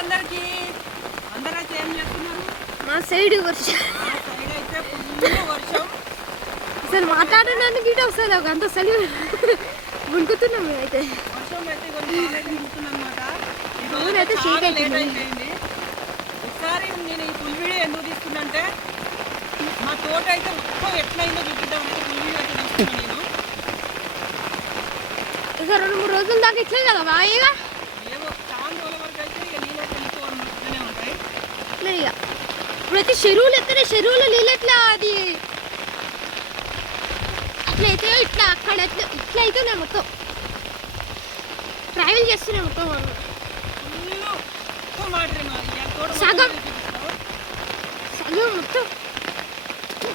అందరికి ఏం చేస్తున్నారు? మా సైడ్ వర్షం మా సైడ్ అయితే ఫుల్ వర్షం. అసలు మాట్లాడడానికి వస్తుంది ఒక అంత చలి వణుకుతున్నాం మేమైతే. వర్షం అయితే లేట్ అయిపోయింది. ఒకసారి నేను ఈ ఫుల్ వీడియో ఎందుకు తీసుకున్నంటే మా తోట అయితే మొత్తం ఎట్లయిందో చూపిద్దామని ఫుల్ వీడియో అయితే తీసుకున్నాను నేను. ఇక రెండు మూడు రోజుల దాకా ఇట్లే కదా బాగా ఏవో చాలా రోజుల వరకు అయితే ఇక నీళ్ళు అయితే వెళ్ళిపోవన్నట్టుగానే ఉంటాయి ఇట్లే ఇక ఇప్పుడైతే చెరువులు ఎత్తనే చెరువులో నీళ్ళు ఎట్లా అది. అట్లయితే ఇట్లా అక్కడ ఇట్లా అయితే మొత్తం. ట్రావెల్ చేస్తూనే మొత్తం సగం. సగం మొత్తం.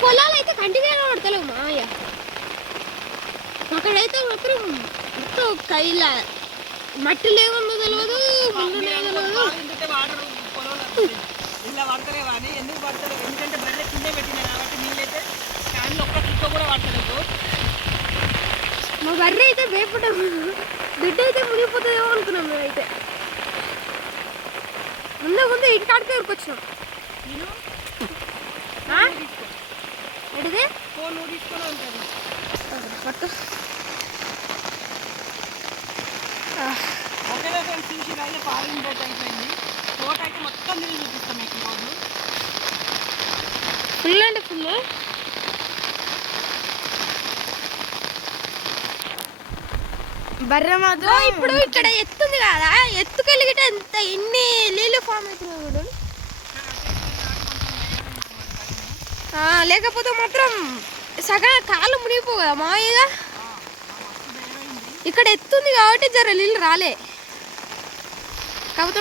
పొలాలు అయితే కంటిన్యూ పడతలేవు మాయ అక్కడైతే మాత్రం మొత్తం కైల మట్టి లేవో తెలియదు ముందు తెలియదు. ఇలా పడతలే కానీ ఎందుకు పడతలేదు ఎందుకంటే బర్రె కింద పెట్టినా కాబట్టి నీళ్ళైతే క్యాన్లో ఒక్క చుక్క కూడా పడతలేదు మా బర్రె అయితే భయపడ్డాం బిడ్డ అయితే మునిగిపోతుందేమో అనుకున్నాం మేమైతే. ముందు ముందు ఇంటి కాడికే ఊరుకొచ్చినాం. నేను? ఎడిదే ఫోన్ నువ్వు తీసుకొని ఉంటుంది. పట్టు. ఒకే దగ్గర చూసి బెట్ అయిపోయింది తోట అయితే మొత్తం నీళ్ళు చూపిస్తాం మీకు ఈరోజు ఫుల్ అంటే ఫుల్ బర్రె మాత్రం ఇప్పుడు ఇక్కడ ఎత్తుంది కదా. ఎత్తుకెళ్ళిగితే ఎంత ఎన్ని నీళ్ళు ఫామ్ అవుతున్నాయి చూడు. లేకపోతే మాత్రం సగం కాళ్ళు మునిగిపో కదా మామయ్యగా ఇక్కడ ఎత్తుంది కాబట్టి జర నీళ్ళు రాలే. కాకపోతే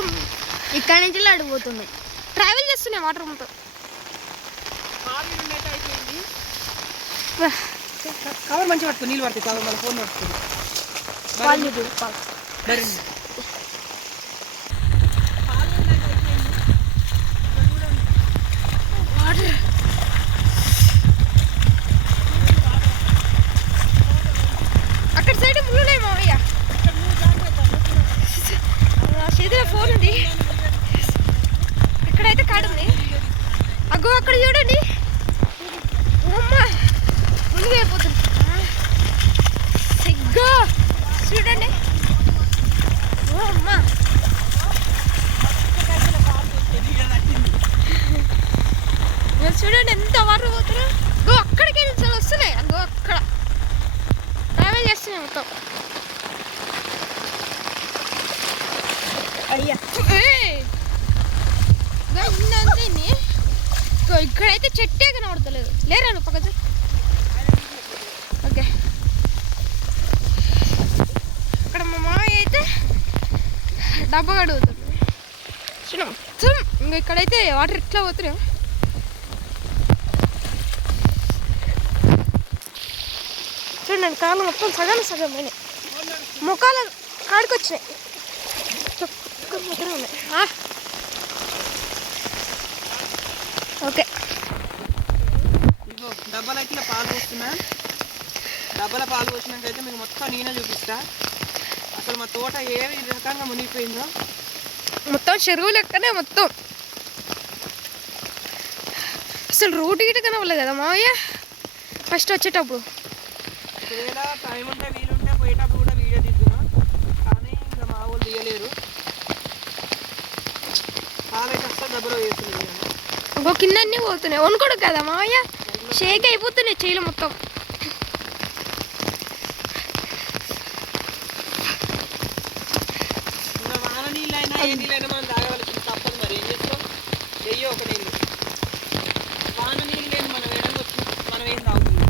ఇక్కడ నుంచి అడిగిపోతున్నాయి ట్రావెల్ చేస్తున్నాయి వాటర్ మొత్తం పాలు అయితే అయిపోయింది కవర్ మంచిగా పట్టుకో నీళ్ళు పడుతుంది కవర్ మన ఫోన్ పట్టుకుంది పాలు చూడు, పాలు. బర్రె వాటర్ అక్కడ సైడ్ ముళ్ళున్నాయి మామయ్య ఆ చేతిలో ఫోన్ ఉంది ఇక్కడైతే కాడుంది అగ్గో అక్కడ చూడండి అమ్మ మునిగిపోతుంది సిగ్గు చూడండి ఓ అమ్మ మీరు చూడండి ఎంత వాటర్ పోతారో గో అక్కడికి నుంచి వస్తున్నాయి అగో అక్కడ ట్రావెల్ చేస్తున్నాయి మొత్తం అయ్యా ఇక్కడైతే చెట్టే కనబడతలేదు లేరా నువ్వు పక్క చూ. ఓకే ఇక్కడ మా మామయ్య అయితే డబ్బా కడుగుతుంది చూడ మొత్తం ఇంకా ఇక్కడైతే వాటర్ ఎట్లా పోతున్నాయో చూడండి కాళ్ళు మొత్తం సగం సగం పోయినాయి ముఖాలు కాడికి వచ్చినాయి ఒక్క మాత్రం ఉన్నాయి ఓకే. ఇగో డబ్బాలు ఇలా పాలు పోస్తున్నా డబ్బాల పాలు పోసినాక అయితే మీకు మొత్తం నేనే చూపిస్తా. అసలు మా తోట ఏ రకంగా మునిగిపోయిందో. మొత్తం చెరువు లెక్కనే మొత్తం. అసలు రోడ్డు గిట కనవలేదు కదా మావయ్య? ఫస్ట్ వచ్చేటప్పుడు. టైం ఉంటే వీలుంటే పోయేటప్పుడు కూడా వీడియో తీద్దును కానీ ఇంకా మా వాళ్ళు తీయలేరు పాలైతే అస్సలు డబ్బులో వేస్తుంది ఇంకో కింద అన్నీ పోతున్నాయి. వనుకోడు కదా మావయ్య? షేక్ అయిపోతున్నాయి చేయలు మొత్తం. నీళ్ళైనా ఏ నీళ్ళైనా మనం తాగవలసింది తప్పదు మరి. ఏం చేస్తాం? చెయ్యి ఒక నీళ్ళు. వాన నీళ్ళు లేదు మనం ఏడం వచ్చి మనం ఏం తాగుతుంది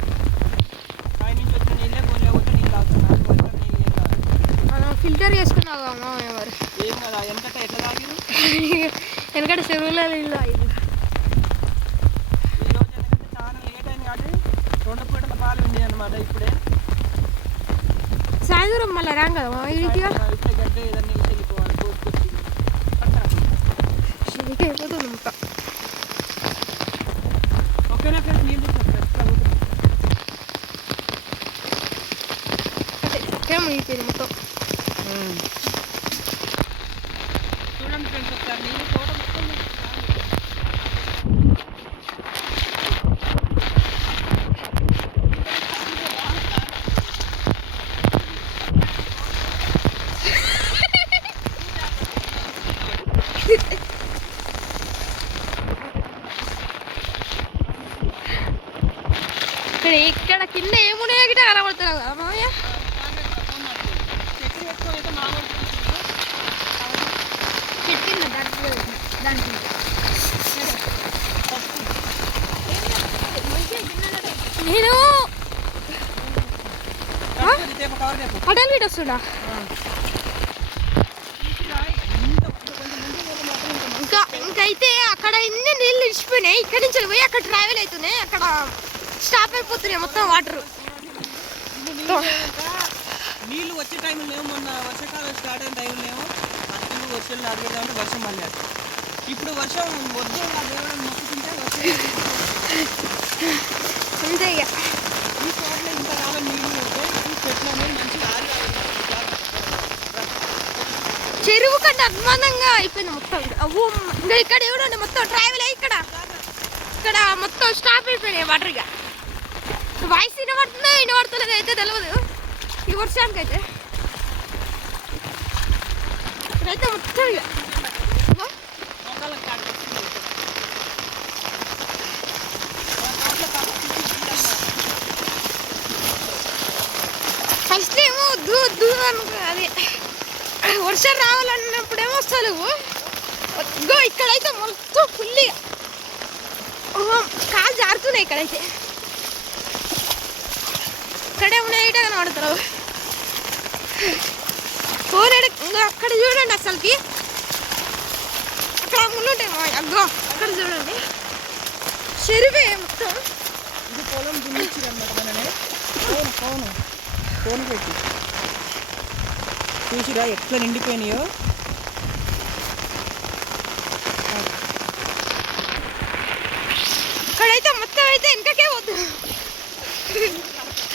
పై నుంచి వచ్చిన నీళ్ళే బోన్లో కొట్టి నీళ్ళు తాగుతున్నాం కొత్త నీళ్ళు ఏం తాగు మనం ఫిల్టర్ చేసుకున్నావు కదా ఏం కదా ఎట్లా తాగిరు చెరువులో నీళ్ళు. ఈ రోజు ఎందుకంటే చాలా లేట్ అయింది కాబట్టి రెండు పూటల పాలు ఉండే అనమాట ఇప్పుడే సాయంత్రం మళ్ళీ రాం కదా మావయ్య ఇంటిగా ఇప్పుడే గడ్డ ఏదైనా నీళ్ళు వెళ్ళిపోవాలి కోసుకొచ్చి పక్కన షేక్ అయిపోతుంది మొత్తం ఓకేనా ఫ్రెండ్స్ నీళ్ళు చూస్తాను ఎట్లా పోతుంది అదే ఏం అయిపోయింది మొత్తం చూడండి ఫ్రెండ్స్ ఒకసారి ఇక్కడ ఇక్కడ కింద ఏమున్నాయో గిట్ట కనబడుతున్నావు కదా మామయ్య చెట్టు పెట్టుకొని నేను కట్టుకొని తేపు వస్తున్నా ఇంకా ఇంకైతే అక్కడ ఎన్ని నీళ్ళు ఇచ్చిపోయినాయి ఇక్కడి నుంచి పోయి అక్కడ ట్రావెల్ అవుతున్నాయి. అక్కడ స్టాప్ అయిపోతున్నాయి మొత్తం వాటర్ నీళ్ళు వచ్చే టైం లేవు మొన్న వర్షాకాలం స్టార్ట్ అయిన టైం లేవు అసలు వర్షాలు అడిగేదామంటే వర్షం మళ్ళీ ఇప్పుడు వర్షం వద్దు దేవుడు మొక్కుతుంటే వర్షం అంతే ఇక. ఈ చోట్ల ఇంతకాలం నీళ్ళు ఈ చెట్లు అనేవి మంచిగా చెరువు కంటే అద్భుతంగా అయిపోయింది మొత్తం. ఇంకా ఇక్కడ ఎవడండి మొత్తం ట్రావెల్ అయ్యి ఇక్కడ. ఇక్కడ మొత్తం స్టాప్ అయిపోయినాయి వాటర్ ఇక. వాయిస్ వినబడుతుందో? వినబడుతుందో అయితే తెలియదు ఈ వర్షానికి అయితే ఇక్కడైతే మొత్తం ఇక ఫస్ట్ ఏమో వద్దు దూ అనుకో అది. వర్షం రావాలన్నప్పుడేమో వస్తలేవు ఇగో ఇక్కడైతే మొత్తం ఫుల్గా కాలు జారుతున్నాయి ఇక్కడైతే. ఇక్కడే ఉన్నాయి కనబడతారు. ఫోన్ ఇంకా అక్కడ చూడండి అసలుకి. అక్కడ ముళ్ళు ఉంటాయి మా అగ్గో అక్కడ చూడండి. చెరువే మొత్తం. ఇది పొలం దున్నిచ్చిరన్నమాట మననే. ఫోన్ ఫోన్ ఫోన్ పెట్టి. చూసిరా ఎట్లా నిండిపోయినాయో? ఇక్కడైతే మొత్తం అయితే వెనకకే వద్దు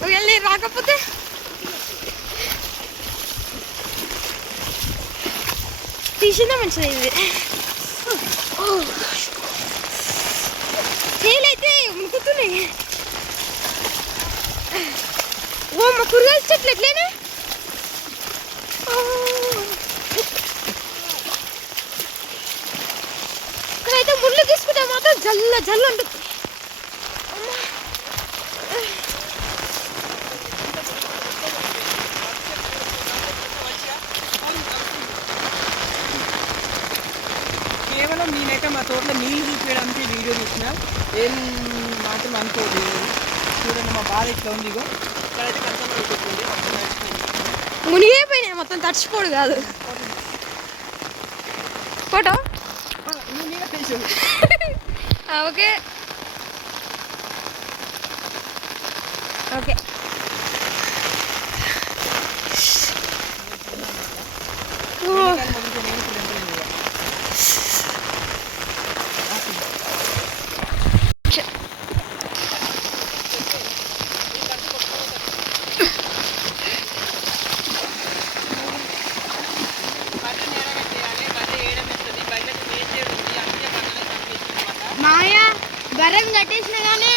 ఒకవేళ నేను రాకపోతే తీసిందా మంచిది ఇది నీళ్ళైతే మునుకుతున్నాయి ఓ మా కూరగాయల చెట్లు ఎట్లేనా ఆ. ఇక్కడైతే ముళ్ళు తీసుకుంటే మాత్రం జల్ల జల్ల ఉంటుంది అమ్మా. కేవలం నేనైతే మా తోటలో నీళ్ళు చూపించడానికి వీడియో తీసిన. ఏం మాత్రం అనుకోదు చూడండి మా బాధ ఇట్లా ఉంది ఇగో. ఇక్కడైతే కష్టం అయిపోతుంది మొత్తం నడిచిపోయింది. మునిగిపోయినాయి. మొత్తం తడిచిపోడు కాదు. ఫోటో? ఓకే. ఓకే ఓ, ఎండాకాలం మొదలుకొని నేను ఇప్పుడు ఎండలేదు ఇక. ఛ. బర్రెని ఏడగట్టేయాలి, బర్రె ఏడమెత్తది, బర్రెకు మేసేడు ఉంది, అందుకే బర్రెలను చంపేసిందన్నమాట. మాయ బర్రెం కట్టేసిన కానీ గడ్డబారు ఊకున్నావు తోట మొత్తం నీళ్ళే ఉంది. తోట మొత్తం కట్టేసిన కానీ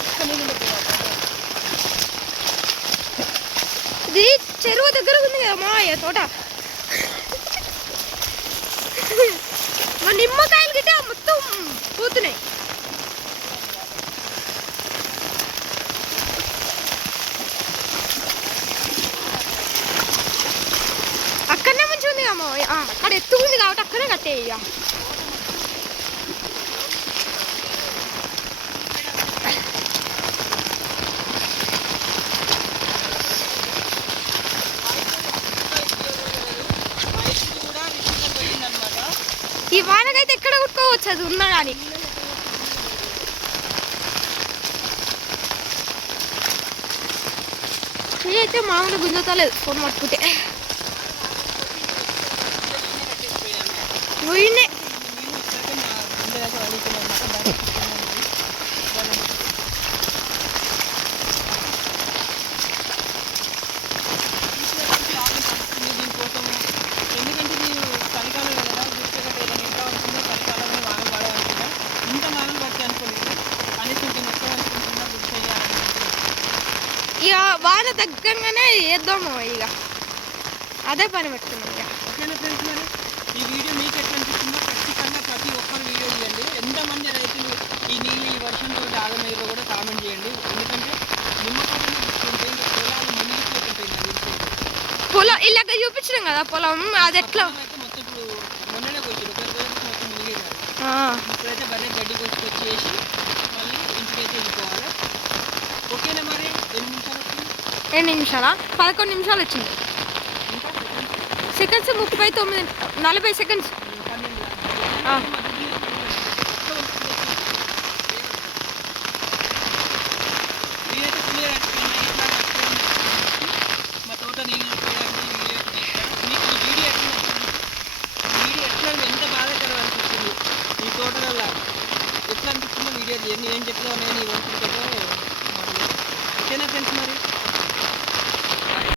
ఒక్క నీళ్ళు ఉండదు. ఇది చెరువు దగ్గర ఉంది కదమ్మా తోట నిమ్మకాయ నిమ్మకాయలు పోతున్నాయి అక్కడనే మంచిగా ఉంది కదా అక్కడ ఎత్తుకుంది కాబట్టి అక్కడే కట్టేయ్యా. చూసుకోవచ్చు అది ఉన్నా కానీ చెయ్యి అయితే మామూలు గుంజుతలేదు ఫోన్ పట్టుకుంటే పోయినే ఎందుకంటే వాన దగ్గరగానే వేద్దాము ఇక. అదే పని పెట్టుకున్నాం ఇక. ఓకేనా ఫ్రెండ్స్ మరి? ఈ వీడియో మీకు ఎట్లా అనిపిస్తుందో ఖచ్చితంగా ప్రతి ఒక్కరు వీడియో చేయండి ఎంతమంది రైతులు ఈ నీళ్ళు ఈ వర్షంతో ఆగమయ్యారో కూడా కామెంట్ చేయండి. ఎందుకంటే నిమ్మకాయలు పొలాలు మునిగిపోతుంటాయి పొలం ఇలాగ చూపించినాం కదా పొలం అది ఎట్లా? మొత్తం ఇప్పుడు మొన్ననే మొత్తం మునిగేది ఇప్పుడైతే బర్రె గడ్డి కొట్టుకొచ్చేసి మళ్ళీ ఇంటికైతే వెళ్ళిపోవాలి. ఓకేనా మరి? ఎన్ని నిమిషాలు రెండు నిమిషాలా? పదకొండు నిమిషాలు వచ్చింది. సెకండ్స్ ముప్పై తొమ్మిది నలభై సెకండ్స్.